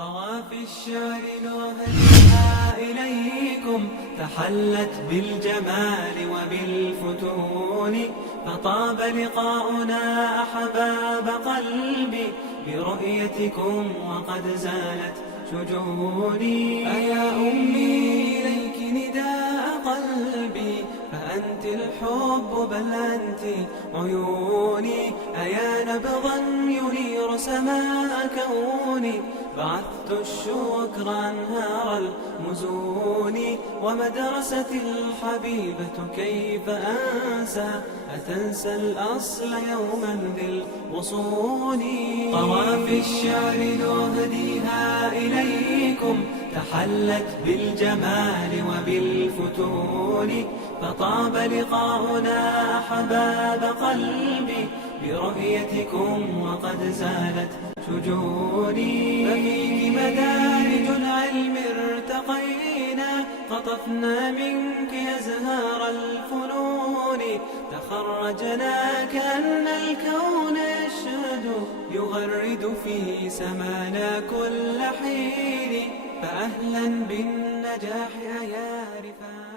قوافي الشعر نهديها إليكم، تحلت بالجمال وبالفتون، فطاب لقاؤنا أحباب قلبي برؤيتكم وقد زالت شجوني. أيا أمي إليك نداء قلبي، فأنت الحب بل أنت عيوني. أيا نبضا ينير سماء كوني، بعثت الشكر أنهار المزون. ومدرسة الحبيبة كيف أنسى، أتنسى الأصل يوما بالغصون. قوافي الشعر نهديها إليكم، تحلت بالجمال وبالفتون، فطاب لقاؤنا أحباب قلبي برؤيتكم وقد زالت شجوني. ففيك مدارج العلم ارتقينا، قطفنا منك أزهار الفنون، تخرجنا كأن الكون يشهد، يغرد في سمانا كل حين. فأهلا بالنجاح يا رفاق.